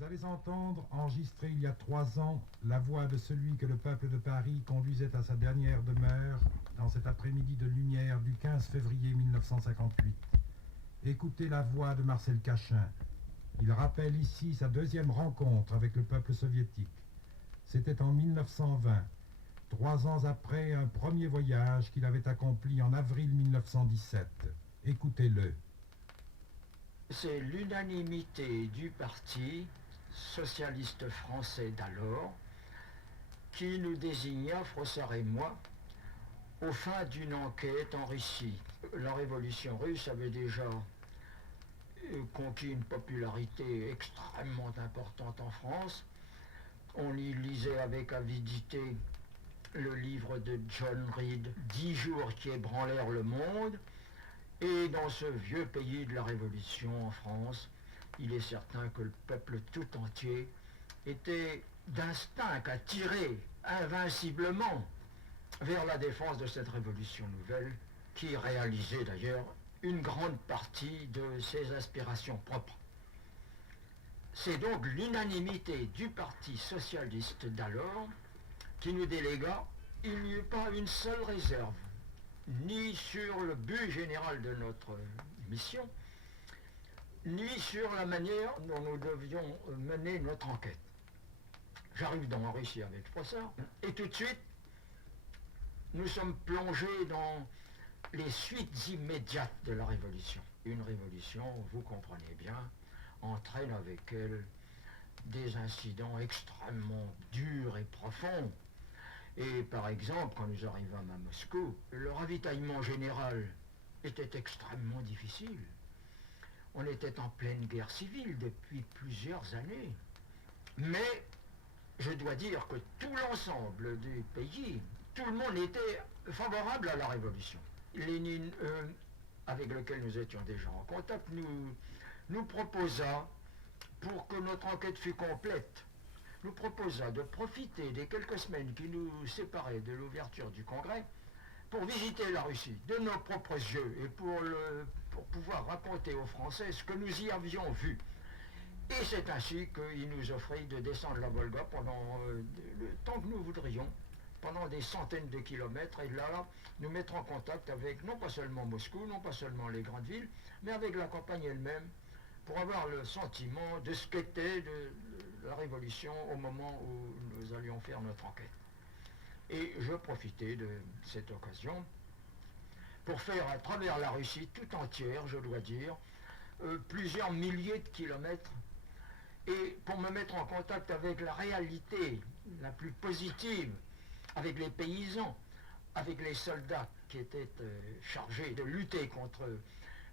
Vous allez entendre, enregistré il y a 3 ans, la voix de celui que le peuple de Paris conduisait à sa dernière demeure dans cet après-midi de lumière du 15 février 1958. Écoutez la voix de Marcel Cachin. Il rappelle ici sa deuxième rencontre avec le peuple soviétique. C'était en 1920, 3 ans après un premier voyage qu'il avait accompli en avril 1917. Écoutez-le. C'est l'unanimité du parti socialiste français d'alors qui nous désigna, Frossard et moi, au fin d'une enquête en Russie. La révolution russe avait déjà conquis une popularité extrêmement importante en France. On y lisait avec avidité le livre de John Reed, 10 jours qui ébranlèrent le monde. Et dans ce vieux pays de la Révolution en France, il est certain que le peuple tout entier était d'instinct attiré invinciblement vers la défense de cette révolution nouvelle qui réalisait d'ailleurs une grande partie de ses aspirations propres. C'est donc l'unanimité du Parti socialiste d'alors qui nous délégua. Il n'y eut pas une seule réserve, ni sur le but général de notre mission, ni sur la manière dont nous devions mener notre enquête. J'arrive dans la Russie avec Frossard, et tout de suite, nous sommes plongés dans les suites immédiates de la révolution. Une révolution, vous comprenez bien, entraîne avec elle des incidents extrêmement durs et profonds. Et par exemple, quand nous arrivâmes à Moscou, le ravitaillement général était extrêmement difficile. On était en pleine guerre civile depuis plusieurs années. Mais je dois dire que tout l'ensemble du pays, tout le monde était favorable à la révolution. Lénine, avec lequel nous étions déjà en contact, nous proposa, pour que notre enquête fût complète, nous proposa de profiter des quelques semaines qui nous séparaient de l'ouverture du Congrès pour visiter la Russie de nos propres yeux et pour pouvoir raconter aux Français ce que nous y avions vu. Et c'est ainsi qu'il nous offrit de descendre la Volga pendant le temps que nous voudrions, pendant des centaines de kilomètres, et là, nous mettre en contact avec non pas seulement Moscou, non pas seulement les grandes villes, mais avec la campagne elle-même, pour avoir le sentiment de ce qu'était la révolution au moment où nous allions faire notre enquête. Et je profitais de cette occasion pour faire à travers la Russie tout entière, je dois dire, plusieurs milliers de kilomètres, et pour me mettre en contact avec la réalité la plus positive, avec les paysans, avec les soldats qui étaient chargés de lutter contre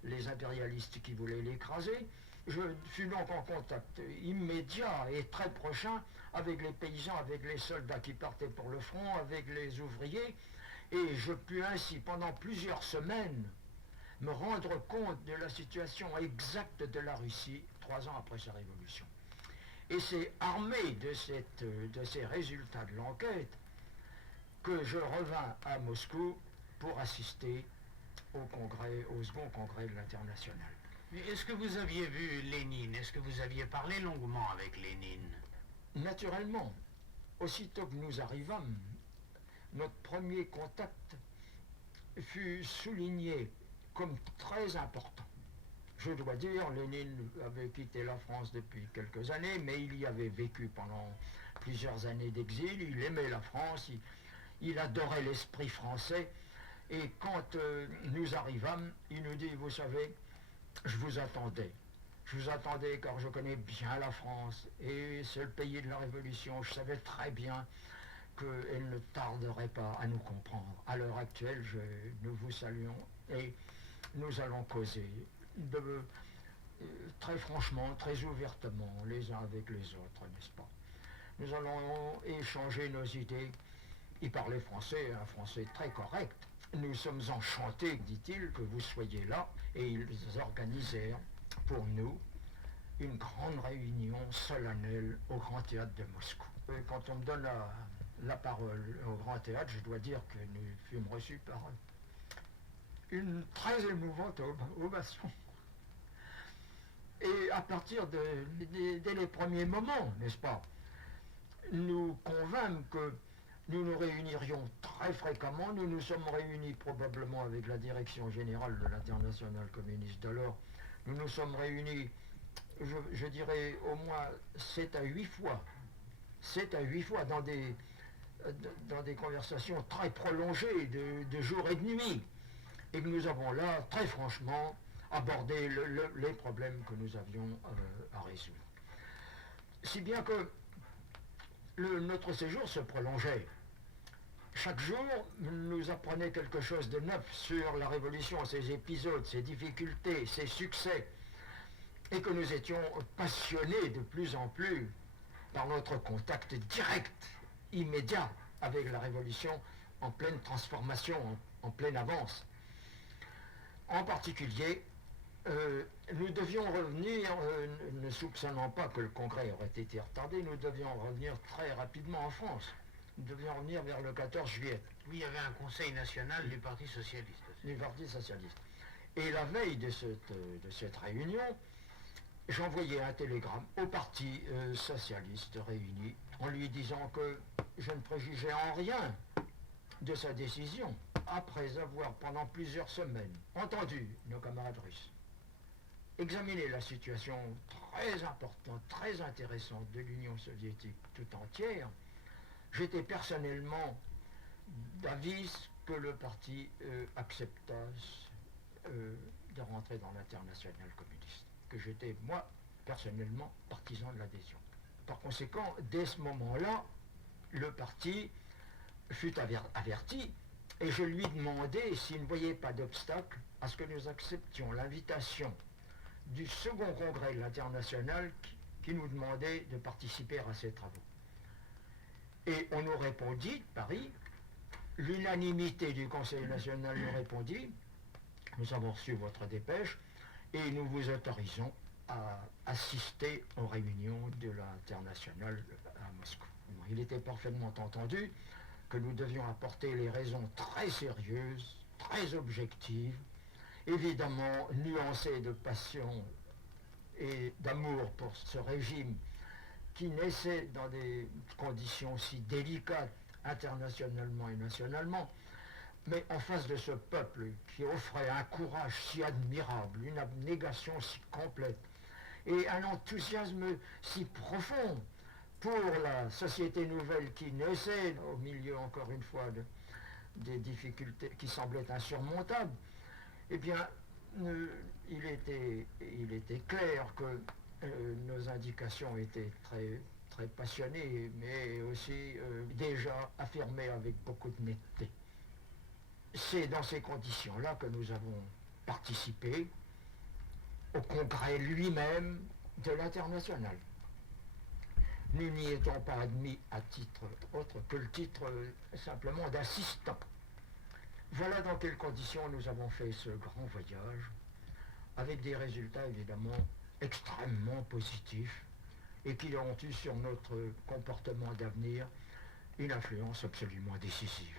les impérialistes qui voulaient l'écraser. Je fus donc en contact immédiat et très prochain avec les paysans, avec les soldats qui partaient pour le front, avec les ouvriers, et je pus ainsi pendant plusieurs semaines me rendre compte de la situation exacte de la Russie 3 ans après sa révolution. Et c'est armé de ces résultats de l'enquête que je revins à Moscou pour assister au second congrès de l'Internationale. Mais est-ce que vous aviez vu Lénine? Est-ce que vous aviez parlé longuement avec Lénine? Naturellement. Aussitôt que nous arrivâmes, notre premier contact fut souligné comme très important. Je dois dire, Lénine avait quitté la France depuis quelques années, mais il y avait vécu pendant plusieurs années d'exil. Il aimait la France, il adorait l'esprit français. Et quand nous arrivâmes, il nous dit, vous savez, je vous attendais. Je vous attendais car je connais bien la France et c'est le pays de la Révolution. Je savais très bien qu'elle ne tarderait pas à nous comprendre. À l'heure actuelle, nous vous saluons et nous allons causer très franchement, très ouvertement, les uns avec les autres, n'est-ce pas? Nous allons échanger nos idées. Il parlait français, un français très correct. Nous sommes enchantés, dit-il, que vous soyez là. Et ils organisèrent pour nous une grande réunion solennelle au Grand Théâtre de Moscou. Et quand on me donne la parole au Grand Théâtre, je dois dire que nous fûmes reçus par une très émouvante ovation. Et à partir dès les premiers moments, n'est-ce pas, nous convînmes que nous nous réunirions très fréquemment. Nous nous sommes réunis probablement avec la direction générale de l'Internationale communiste d'alors. Nous nous sommes réunis, je dirais, au moins 7 à 8 fois. 7 à 8 fois dans des conversations très prolongées de jour et de nuit. Et que nous avons là, très franchement, abordé les problèmes que nous avions à résoudre. Si bien que notre séjour se prolongeait. Chaque jour, nous apprenait quelque chose de neuf sur la Révolution, ses épisodes, ses difficultés, ses succès, et que nous étions passionnés de plus en plus par notre contact direct, immédiat, avec la Révolution en pleine transformation, en pleine avance. En particulier, nous devions revenir, ne soupçonnant pas que le Congrès aurait été retardé, nous devions revenir très rapidement en France. Nous devions revenir vers le 14 juillet. Oui, il y avait un conseil national du Parti socialiste. Du Parti socialiste. Et la veille de cette réunion, j'envoyais un télégramme au Parti socialiste réuni en lui disant que je ne préjugeais en rien de sa décision, après avoir pendant plusieurs semaines entendu nos camarades russes examiner la situation très importante, très intéressante de l'Union soviétique tout entière. J'étais personnellement d'avis que le parti acceptasse de rentrer dans l'Internationale communiste, que j'étais, moi, personnellement, partisan de l'adhésion. Par conséquent, dès ce moment-là, le parti fut averti, et je lui demandais s'il ne voyait pas d'obstacle à ce que nous acceptions l'invitation du second congrès de l'Internationale qui nous demandait de participer à ces travaux. Et on nous répondit, Paris, l'unanimité du Conseil national nous répondit, nous avons reçu votre dépêche et nous vous autorisons à assister aux réunions de l'Internationale à Moscou. Il était parfaitement entendu que nous devions apporter les raisons très sérieuses, très objectives, évidemment nuancées de passion et d'amour pour ce régime qui naissait dans des conditions si délicates internationalement et nationalement, mais en face de ce peuple qui offrait un courage si admirable, une abnégation si complète et un enthousiasme si profond pour la société nouvelle qui naissait au milieu, encore une fois, des difficultés qui semblaient insurmontables, eh bien, il était clair que nos indications étaient très, très passionnées, mais aussi déjà affirmées avec beaucoup de netteté. C'est dans ces conditions-là que nous avons participé au congrès lui-même de l'Internationale. Nous n'y étions pas admis à titre autre que le titre simplement d'assistant. Voilà dans quelles conditions nous avons fait ce grand voyage, avec des résultats évidemment extrêmement positifs et qui ont eu sur notre comportement d'avenir une influence absolument décisive.